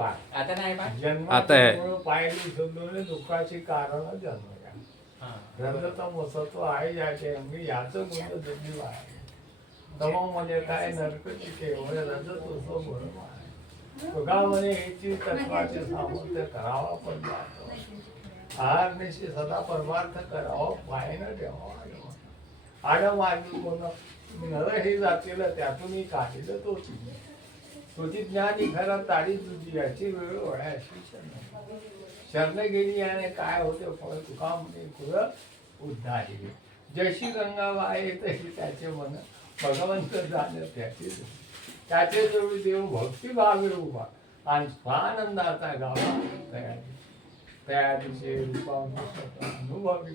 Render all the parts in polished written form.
आता नाही बा. आता आहे. जन्माचं पाहिली समजून दुःखाची कारण जन्मल्या रजत मसत्व आहे याचे मी याचं गुण दिली आहे तम म्हणजे काय नरकची केवळ रजत असो म्हणून आहे सुखामध्ये याची तत्वाचे सामर्थ्य करावा पण जातो आहार निशी सदा परमार्थ करावा पायनं ठेवावा आडम मार्गी कोण नर हे जातील त्यातूनही काढिलं तो तुझी ज्ञानी खरा ताडी तुझी याची वेळ ओढायची शरण गेली आणि काय होते फळ तुका म्हणे खुद उद्धारी जशी गंगा वाहे तशी त्याचे मन भगवंत जाण त्याचे जोडी देव भक्ती भावे उभा आणि स्वानंदाचा गावा तयारीचे अनुभवी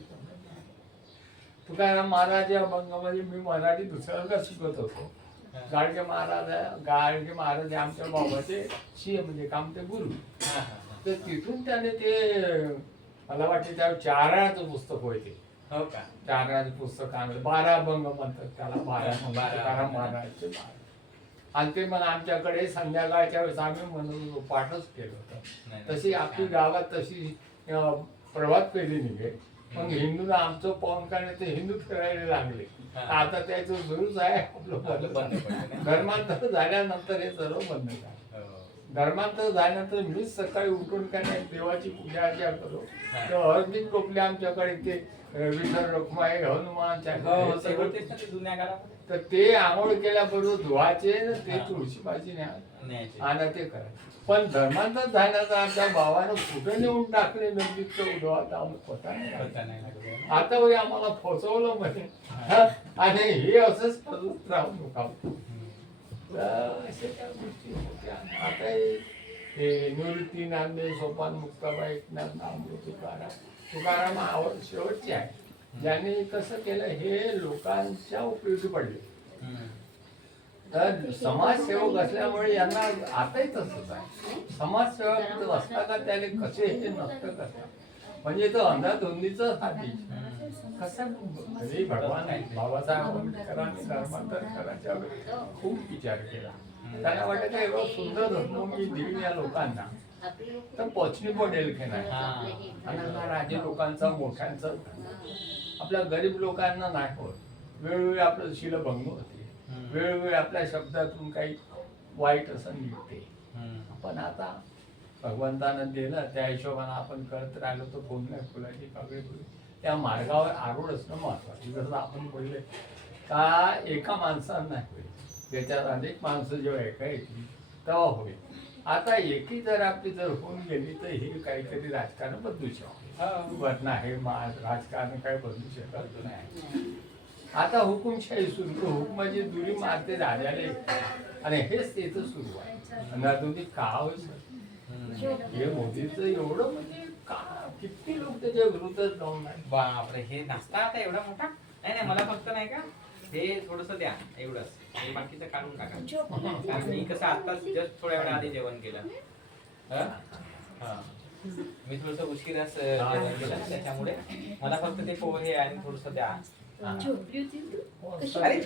तुकाराम महाराज या अभंगामध्ये मी मराठी दुसऱ्याला शिकत होतो गाडगे महाराज आमच्या बाबाचे म्हणजे काम ते गुरु तर तिथून त्याने ते मला वाटते त्या चारणाचं पुस्तक होते हो का चारणाचं पुस्तक आणलं 12 अभंग म्हणतात त्याला 12 महाराजचे 12 आणि ते मला आमच्याकडे संध्याकाळच्या वेळेस आम्ही म्हणून पाठच केलं होतं तशी आपली गावात तशी प्रभात पेढी निघे मग हिंदूला आमचं पाहून काय ते हिंदू फिरायला लागले आता त्याचं सुरूच आहे आपलं धर्मांतर झाल्यानंतर हे सर्व बंद झालं धर्मांतर झाल्यानंतर मीच सकाळी उठून काय नाही देवाची पूजा अर्चा करू तर अर्धिक टोपले आमच्याकडे ते विठ्ठल रखुमाई हनुमान तर ते आंघोळ केल्याबरोबर धुवाचे ते तुळशी भाजी न्यायची आणि ते करायचे पण धर्मांतर झाल्यानंतर आमच्या भावानं कुठं नेऊन टाकले नंदीचं उडवायचं आम्हाला पता नाही आता वरी आम्हाला फसवलं म्हणे आणि हे असंच फसवत राहून नका अशा त्या गोष्टी होत्या आता हे निवृत्ती नांदेड सोपान मुक्ताबाई एकनाथ नामदेव तुकाराम आवड शेवटची आहे ज्यांनी कसं केलं हे लोकांच्या उपयोगी पडले तर समाजसेवक असल्यामुळे यांना आताही तसंच आहे समाजसेवक असताना त्याने कसे हे नष्ट करतात म्हणजे तो अंधाधुंदीचा हाती कसं भगवान बाबासाहेब आंबेडकरांनी धर्मांतर करायच्या वेळी खूप विचार केला त्यांना वाटत एवढं सुंदर धर्म मी देईन या लोकांना तर पोचणी पडेल की नाही आणि राजे लोकांचा मोठ्यांचा आपल्या गरीब लोकांना नाही होत वेळोवेळी आपलं शिलभंग होते वेळोवेळी आपल्या शब्दातून काही वाईट असं निघते पण आता भगवंतानं दिलं त्या हिशोबानं आपण करत राहिलो तर कोण नाही फुलाची कागडी फुले त्या मार्गावर आरूढ असणं महत्वाचं जसं आपण बोलले का एका माणसानं नाही होईल त्याच्यात अनेक माणसं जेव्हा एका येतील तेव्हा होईल आता एकी जर आपली जर होऊन गेली तर हे काहीतरी राजकारण बदलू शकतो वर्ण आहे राजकारण काही बदलू शकत नाही आता हुकुमशाही सुरू हुकुमाची दुरी मारते राजाले आणि हेच त्याचं सुरू आहे दोन्ही का होईल हे मोदीचं एवढं म्हणजे का किती लोक त्याच्या विरुद्ध जाऊन नाही बापरे हे नाश्ता आता एवढा मोठा नाही मला फक्त नाही का हे थोडस द्या एवढंच हे बाकीचं काढून टाका कारण मी कसं आताच जस्ट थोड्या वेळा आधी जेवण केलं मी थोडस उशिराच जेवण केलं त्याच्यामुळे मला फक्त ते पोहे आणि थोडस द्या अरे